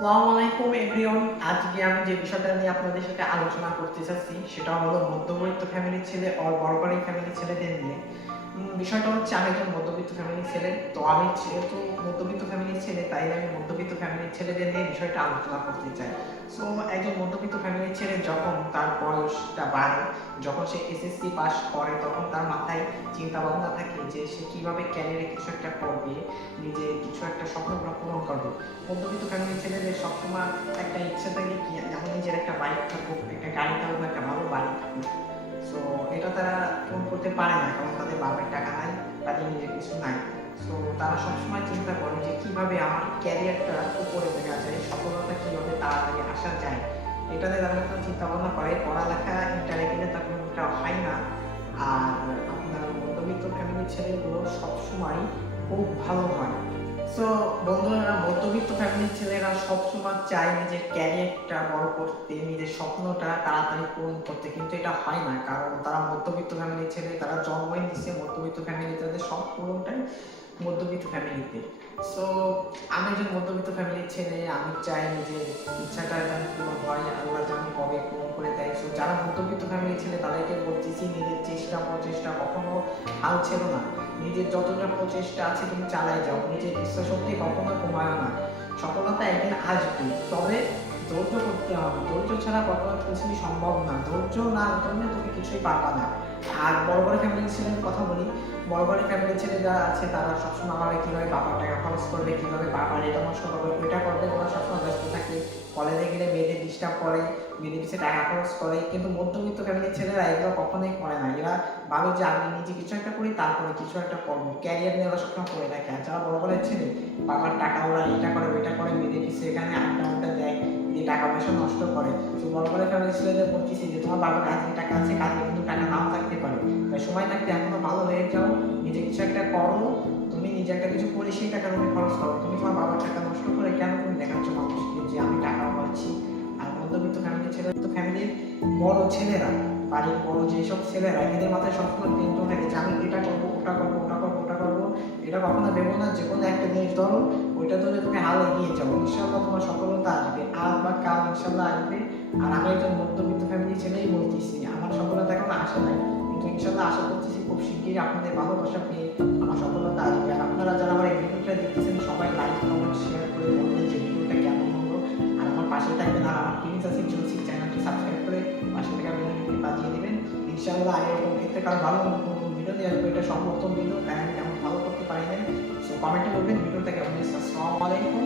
আসসালামু আলাইকুম এভরিওয়ান। আজকে আমি যে বিষয়টা নিয়ে আপনাদের সাথে আলোচনা করতে চাচ্ছি সেটা হলো মধ্যবিত্ত ফ্যামিলির ছেলে আর বড় ফ্যামিলির ছেলেদের নিয়ে। বিষয়টা হচ্ছে আমি একজন মধ্যবিত্ত ফ্যামিলির ছেলে, তো আমি যেহেতু মধ্যবিত্ত ফ্যামিলির ছেলে তাই আমি মধ্যবিত্ত ফ্যামিলির ছেলেদের নিয়ে বিষয়টা আলোচনা করতে চাই। সো একজন মধ্যবিত্ত ফ্যামিলির ছেলে যখন তার বয়সটা বাড়ে, যখন সে এসএসসি পাস করে, তখন তার মাথায় চিন্তা ভাবনা থাকে যে সে কিভাবে ক্যারিয়ারে কিছু একটা করবে, নিজে কিছু একটা স্বপ্ন পূরণ করবে। মধ্যবিত্ত ফ্যামিলির ছেলেদের সবসময় একটা ইচ্ছা থাকে কি, যেমন নিজের একটা বাইক থাকুক, একটা গাড়ি থাকুক, একটা ভালো বাড়ি থাকুক। সো এটা তারা পূরণ করতে পারে না, কারণ তাদের বাবার টাকা নাই, তাদের নিজের কিছু নাই। সো তারা সবসময় চিন্তা করে যে কিভাবে আমার ক্যারিয়ারটা উপরে দেখা যায়, সফলতা কিভাবে তাড়াতাড়ি আসা যায়। এটাতে তারা যখন চিন্তা ভাবনা করে, পড়ালেখা ইন্টারে গেলে তার কোনোটা হয় না। আর আপনার মধ্যবিত্ত ফ্যামিলির ছেলেগুলো সবসময় খুব ভালো হয়। সো বন্ধুরা, মধ্যবিত্ত ফ্যামিলির ছেলেরা সবসময় চায় নিজের ক্যারিয়ারটা বড় করতে, নিজের স্বপ্নটা তাড়াতাড়ি পূরণ করতে, কিন্তু এটা হয় না, কারণ তারা মধ্যবিত্ত ফ্যামিলির ছেলে, তারা জন্মই নিচ্ছে মধ্যবিত্ত ফ্যামিলি, তাদের সব পূরণটাই মধ্যবিত্ত ফ্যামিলিতে। সো আমি একজন মধ্যবিত্ত ফ্যামিলির ছেলে, আমি চাই নিজের ইচ্ছাটা যেন পূরণ হয়, আল্লাহ যেন কবে পূরণ করে দেয়। সো যারা মধ্যবিত্ত ফ্যামিলির ছেলে তাদেরকে বলতেছি, নিজের চেষ্টা প্রচেষ্টা কখনো হাল ছেড়ো না। নিজের যতটা প্রচেষ্টা আছে তুমি চালাই যাও, নিজের ইচ্ছা শক্তি কখনো কমায় না। সফলতা একদিন আসবে, তবে ধৈর্য করতে হবে। ধৈর্য ছাড়া কখনো কিছুই সম্ভব না, ধৈর্য না ধরলে তুমি কিছুই পারবা না। আর বড় ফ্যামিলির ছেলের কথা বলি, বড় ফ্যামিলির ছেলে যারা আছে তারা সবসময় ভাবে কিভাবে বাবার টাকা খরচ করবে, কিভাবে বাবার এটা নষ্ট করবে, ওইটা করবে, ওরা সবসময় ব্যস্ত থাকে। কলেজে গেলে মেয়েদের ডিস্টার্ব করে, মেয়েদের পিছিয়ে টাকা খরচ করে। কিন্তু মধ্যবিত্ত ফ্যামিলির ছেলেরা এগুলো কখনোই করে না। এরা ভাবে যে আমি নিজে কিছু একটা করি, তারপরে কিছু একটা করবো, ক্যারিয়ার নিয়ে ওরা সবসময় করে রাখে। আর যারা বড় ছেলে, বাবার টাকা ওরা এটা করে ওইটা করে, মেয়েদের পিছিয়ে এখানে আড্ডা দেয়, দিয়ে টাকা পয়সা নষ্ট করে। তো বড় ফ্যামিলির ছেলেদের বলতেছি যে তোমার বাবার কাছে টাকা আছে, কাজে কিন্তু টাকা নাও থাকতে পারে, তাই সময় থাকতে এখনো ভালো হয়ে যাও, নিজে কিছু একটা করো। তুমি নিজে একটা কিছু করে সেই টাকা তুমি খরচ করো। তুমি তোমার বাবার টাকা নষ্ট করে কেন তুমি দেখাচ্ছ মানুষকে যে আমি টাকা পাচ্ছি? আর মধ্যবিত্ত ফ্যামিলির ছেলে, তো ফ্যামিলির বড় ছেলেরা, বাড়ির বড় যেসব ছেলেরা, এদের মাথায় সবসময় টেনশন থাকে যে আমি এটা করবো, ওটা করবো, ওটা করবো, ওটা করবো। এটা কখনো ভেবো না, যে কোনো একটা জিনিস ধরো, ওইটা ধরে তুমি হাল এগিয়ে যাও, ইনশাল্লাহ তোমার সফলতা আসবে, আজ বা কাল ইনশাল্লাহ আসবে। আর আমি একজন মধ্যবিত্ত ফ্যামিলির ছেলেই বলতেছি, আমার সফলতা এখন আসে নাই, কিন্তু ইনশাল্লাহ আশা করতেছি খুব শিগগিরই আপনাদের ভালোবাসা পেয়ে আমার সফলতা আসবে। আর আপনারা যারা আমার এই ভিডিওটা দেখতেছেন, সবাই লাইক কমেন্ট শেয়ার করে বলবেন যে ভিডিওটা কেমন হলো। আর আমার পাশে থাকবেন, আর আমার প্লিজ আছে চলছি চ্যানেলটি সাবস্ক্রাইব করে পাশে থাকা বেলআইকনটি বাজিয়ে দেবেন। ইনশাআল্লাহ এরকম এতে কারো ভালো ভিডিও নিয়ে আসবো, এটা সর্বপ্রথম ভিডিও, তাই আমি তেমন ভালো করতে পারি নাই। সো কমেন্টে বলবেন ভিডিওটা কেমন হয়েছে। আসসালামু আলাইকুম।